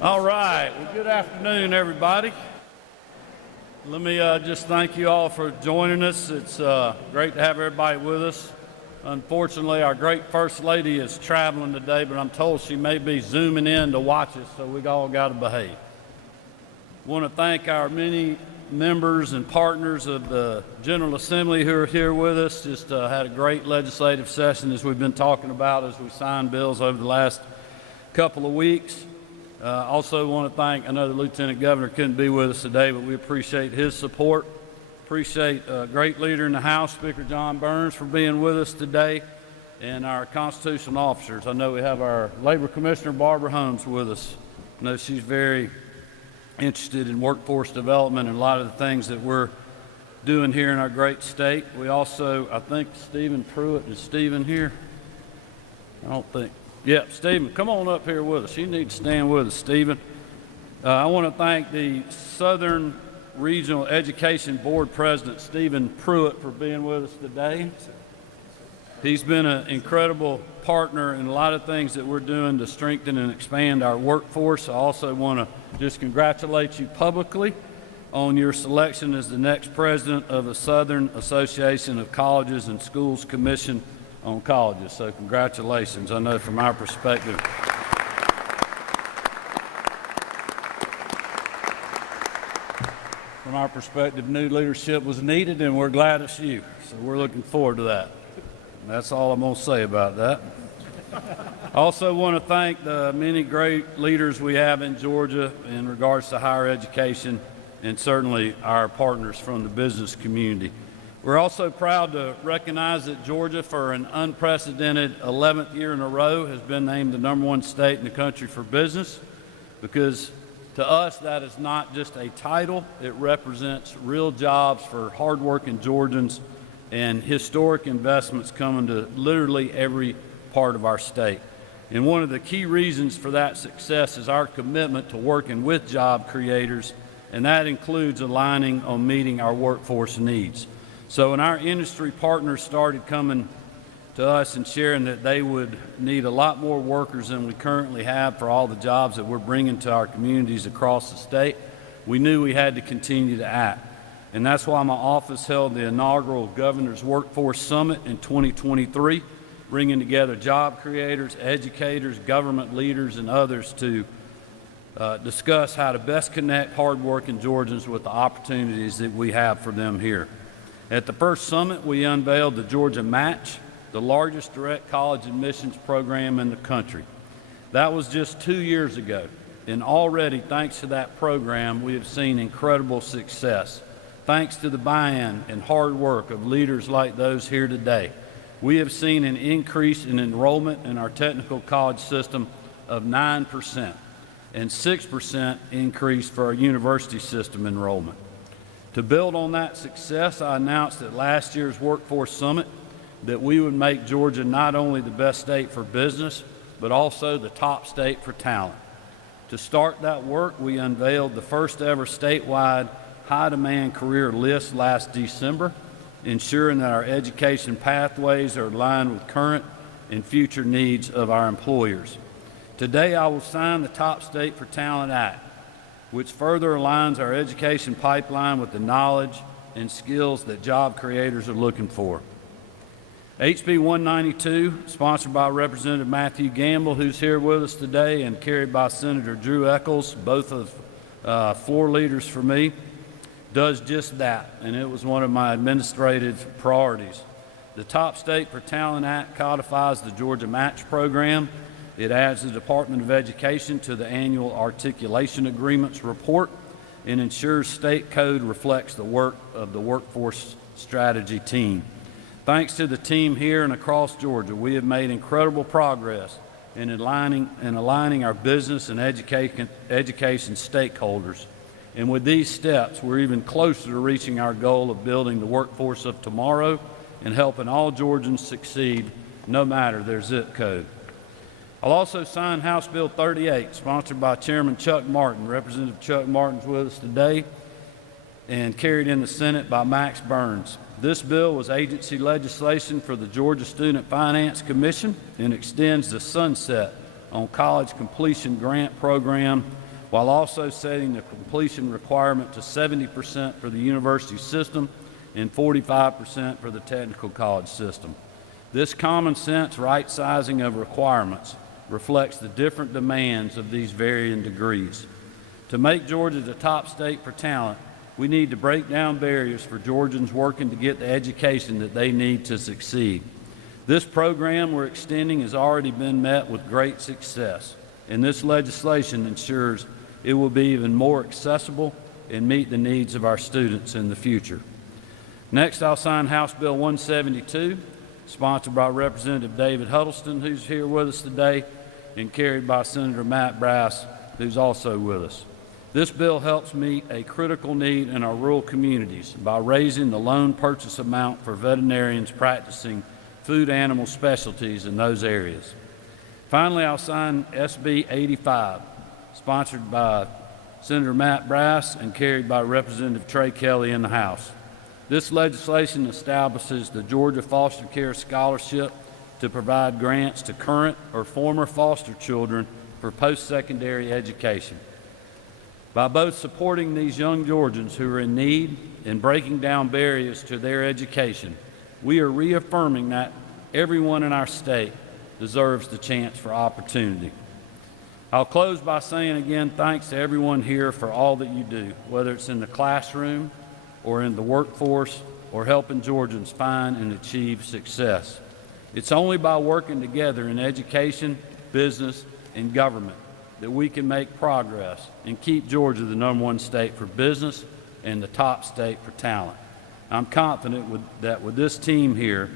All right. Well, good afternoon, everybody. Let me just thank you all for joining us. It's great to have everybody with us. Unfortunately, our great First Lady is traveling today, but I'm told she may be zooming in to watch us, so we all got to behave. I want to thank our many members and partners of the General Assembly who are here with us. Just had a great legislative session, as we've been talking about, as we signed bills over the last couple of weeks. Also want to thank, I know the Lieutenant Governor couldn't be with us today, but we appreciate his support. Appreciate a great leader in the House, Speaker John Burns, for being with us today, and our constitutional officers. I know we have our Labor Commissioner, Barbara Holmes, with us. I know she's very interested in workforce development and a lot of the things that we're doing here in our great state. We also, I think Stephen Pruitt, is Stephen here? I don't think. Yep, Stephen, come on up here with us. You need to stand with us, Stephen. I want to thank the Southern Regional Education Board President, Stephen Pruitt, for being with us today. He's been an incredible partner in a lot of things that we're doing to strengthen and expand our workforce. I also want to just congratulate you publicly on your selection as the next president of the Southern Association of Colleges and Schools Commission on Colleges. So congratulations. I know from our perspective, new leadership was needed, and we're glad it's you. So we're looking forward to that. That's all I'm going to say about that. I also want to thank the many great leaders we have in Georgia in regards to higher education, and certainly our partners from the business community. We're also proud to recognize that Georgia, for an unprecedented 11th year in a row, has been named the #1 state in the country for business, because to us that is not just a title, it represents real jobs for hardworking Georgians and historic investments coming to literally every part of our state. And one of the key reasons for that success is our commitment to working with job creators, and that includes aligning on meeting our workforce needs. So when our industry partners started coming to us and sharing that they would need a lot more workers than we currently have for all the jobs that we're bringing to our communities across the state, we knew we had to continue to act. And that's why my office held the inaugural Governor's Workforce Summit in 2023, bringing together job creators, educators, government leaders, and others to discuss how to best connect hardworking Georgians with the opportunities that we have for them here. At the first summit, we unveiled the Georgia Match, the largest direct college admissions program in the country. That was just 2 years ago, and already, thanks to that program, we have seen incredible success. Thanks to the buy-in and hard work of leaders like those here today, we have seen an increase in enrollment in our technical college system of 9% and 6% increase for our university system enrollment. To build on that success, I announced at last year's Workforce Summit that we would make Georgia not only the best state for business, but also the top state for talent. To start that work, we unveiled the first ever statewide high-demand career list last December, ensuring that our education pathways are aligned with current and future needs of our employers. Today, I will sign the Top State for Talent Act, which further aligns our education pipeline with the knowledge and skills that job creators are looking for. HB 192, sponsored by Representative Matthew Gamble, who's here with us today, and carried by Senator Drew Eccles, both of floor leaders for me, does just that, and it was one of my administrative priorities. The Top State for Talent Act codifies the Georgia Match program. It adds the Department of Education to the annual Articulation Agreements report and ensures state code reflects the work of the Workforce Strategy team. Thanks to the team here and across Georgia, we have made incredible progress in aligning our business and education stakeholders. And with these steps, we're even closer to reaching our goal of building the workforce of tomorrow and helping all Georgians succeed, no matter their zip code. I'll also sign House Bill 38, sponsored by Chairman Chuck Martin. Representative Chuck Martin's with us today, and carried in the Senate by Max Burns. This bill was agency legislation for the Georgia Student Finance Commission and extends the sunset on college completion grant program while also setting the completion requirement to 70% for the university system and 45% for the technical college system. This common sense right sizing of requirements reflects the different demands of these varying degrees. To make Georgia the top state for talent, we need to break down barriers for Georgians working to get the education that they need to succeed. This program we're extending has already been met with great success, and this legislation ensures it will be even more accessible and meet the needs of our students in the future. Next, I'll sign House Bill 172, sponsored by Representative David Huddleston, who's here with us today, and carried by Senator Matt Brass, who's also with us. This bill helps meet a critical need in our rural communities by raising the loan purchase amount for veterinarians practicing food animal specialties in those areas. Finally, I'll sign SB 85, sponsored by Senator Matt Brass and carried by Representative Trey Kelly in the House. This legislation establishes the Georgia Foster Care Scholarship to provide grants to current or former foster children for post-secondary education. By both supporting these young Georgians who are in need and breaking down barriers to their education, we are reaffirming that everyone in our state deserves the chance for opportunity. I'll close by saying again, thanks to everyone here for all that you do, whether it's in the classroom or in the workforce or helping Georgians find and achieve success. It's only by working together in education, business, and government that we can make progress and keep Georgia the #1 state for business and the top state for talent. I'm confident that with this team here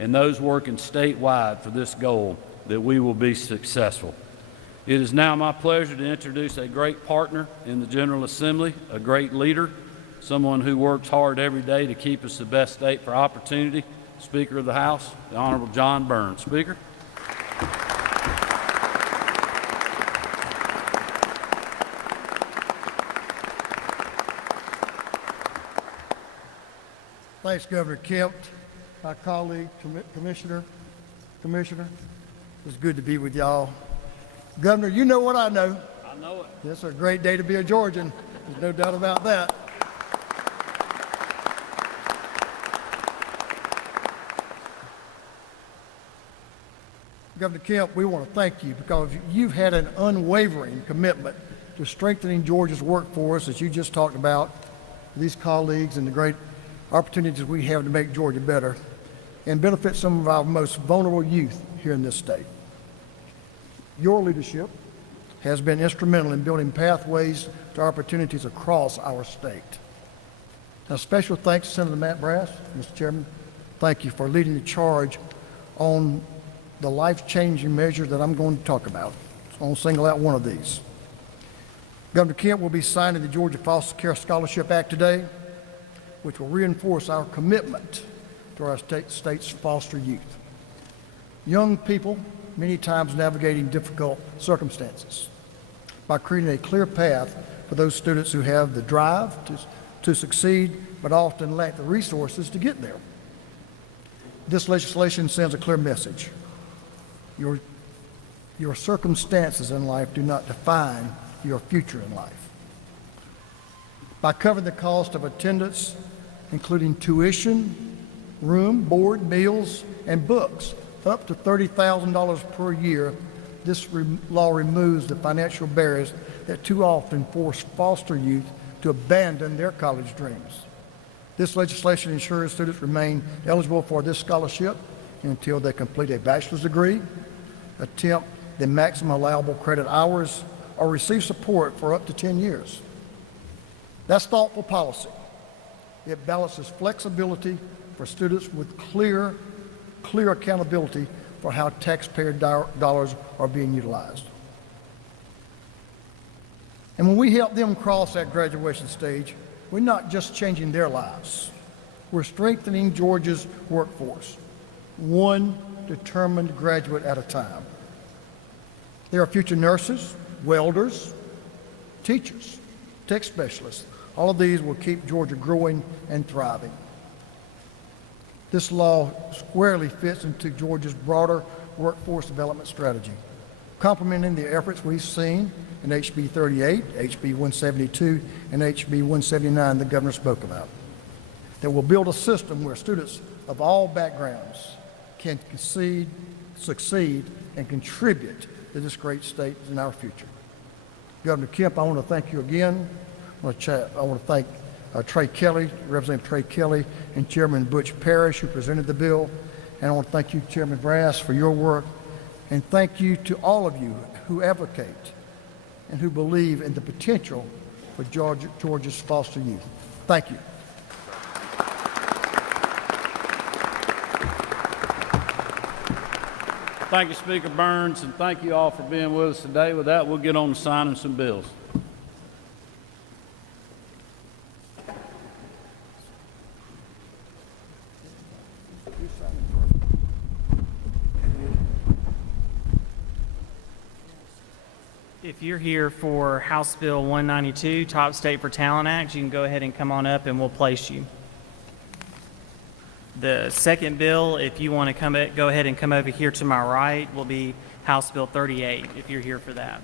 and those working statewide for this goal, that we will be successful. It is now my pleasure to introduce a great partner in the General Assembly, a great leader, someone who works hard every day to keep us the best state for opportunity, Speaker of the House, the Honorable John Burns. Speaker. Thanks, Governor Kemp, my colleague, Commissioner. It's good to be with y'all. Governor, you know what I know. I know it. It's a great day to be a Georgian. There's no doubt about that. Governor Kemp, we want to thank you because you've had an unwavering commitment to strengthening Georgia's workforce, as you just talked about, these colleagues and the great opportunities we have to make Georgia better and benefit some of our most vulnerable youth here in this state. Your leadership has been instrumental in building pathways to opportunities across our state. Now, special thanks to Senator Matt Brass. Mr. Chairman, thank you for leading the charge on the life-changing measures that I'm going to talk about. So I'm going to single out one of these. Governor Kemp will be signing the Georgia Foster Care Scholarship Act today, which will reinforce our commitment to our state's foster youth. Young people, many times navigating difficult circumstances, by creating a clear path for those students who have the drive to succeed, but often lack the resources to get there. This legislation sends a clear message. Your circumstances in life do not define your future in life. By covering the cost of attendance, including tuition, room, board, meals, and books, up to $30,000 per year, this law removes the financial barriers that too often force foster youth to abandon their college dreams. This legislation ensures students remain eligible for this scholarship until they complete a bachelor's degree, attempt the maximum allowable credit hours, or receive support for up to 10 years. That's thoughtful policy. It balances flexibility for students with clear accountability for how taxpayer dollars are being utilized. And when we help them cross that graduation stage, we're not just changing their lives. We're strengthening Georgia's workforce, one determined graduate at a time. There are future nurses, welders, teachers, tech specialists. All of these will keep Georgia growing and thriving. This law squarely fits into Georgia's broader workforce development strategy. complementing the efforts we've seen in HB 38, HB 172, and HB 179 the governor spoke about. That will build a system where students of all backgrounds can succeed, and contribute to this great state in our future. Governor Kemp, I want to thank you again. I want to thank Trey Kelly, Representative Trey Kelly, and Chairman Butch Parrish, who presented the bill. And I want to thank you, Chairman Brass, for your work. And thank you to all of you who advocate and who believe in the potential for Georgia's foster youth. Thank you. Thank you, Speaker Burns, and thank you all for being with us today. With that, we'll get on to signing some bills. If you're here for House Bill 192, Top State for Talent Act, you can go ahead and come on up and we'll place you. The second bill, if you want to go ahead and come over here to my right, will be House Bill 38, if you're here for that.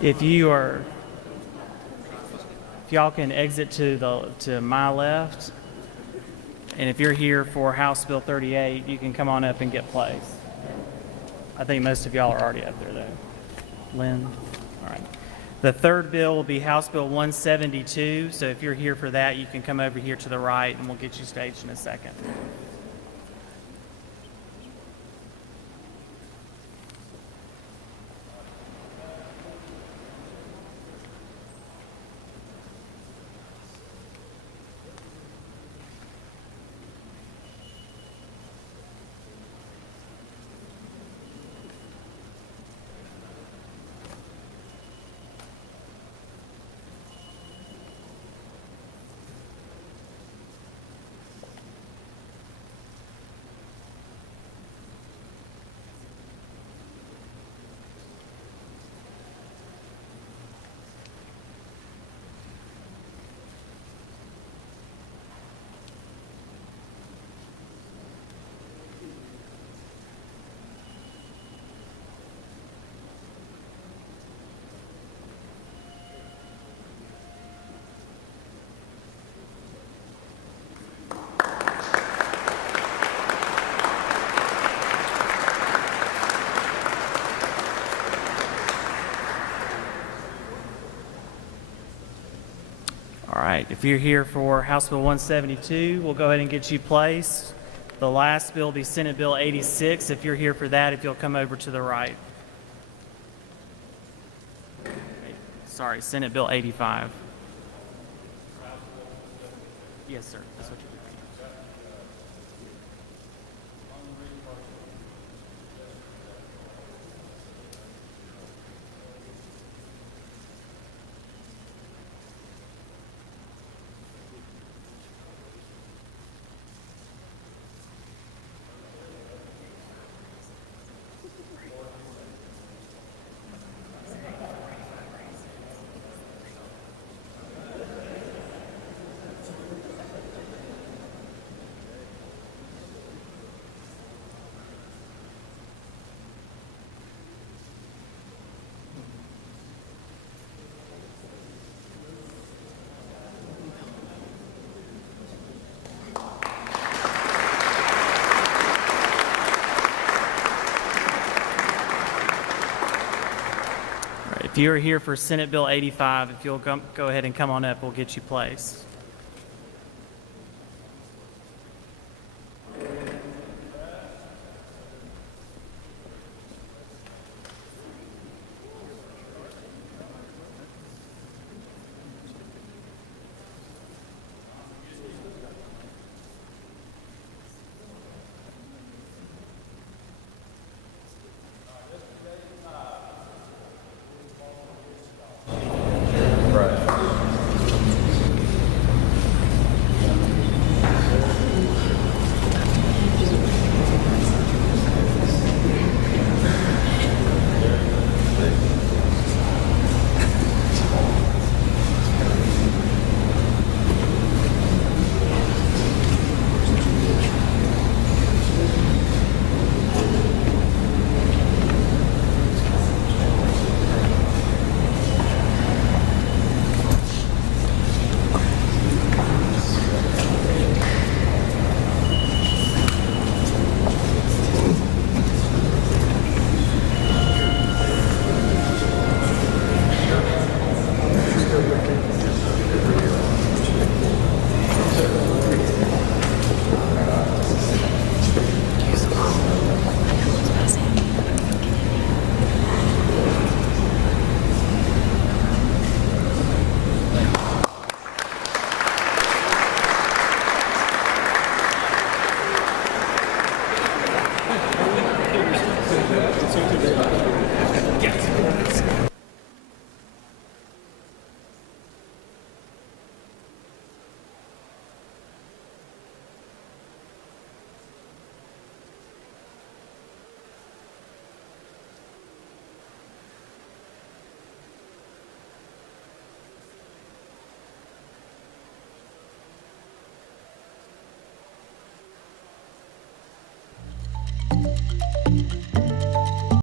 If y'all can exit to my left, and if you're here for House Bill 38, you can come on up and get placed. I think most of y'all are already up there, though. Lynn? All right. The third bill will be House Bill 172, so if you're here for that, you can come over here to the right, and we'll get you staged in a second. All right, if you're here for House Bill 172, we'll go ahead and get you placed. The last bill will be Senate Bill 86. If you're here for that, if you'll come over to the right. Sorry, Senate Bill 85. Yes, sir. That's what you're doing. If you're here for Senate Bill 85, if you'll go ahead and come on up, we'll get you placed.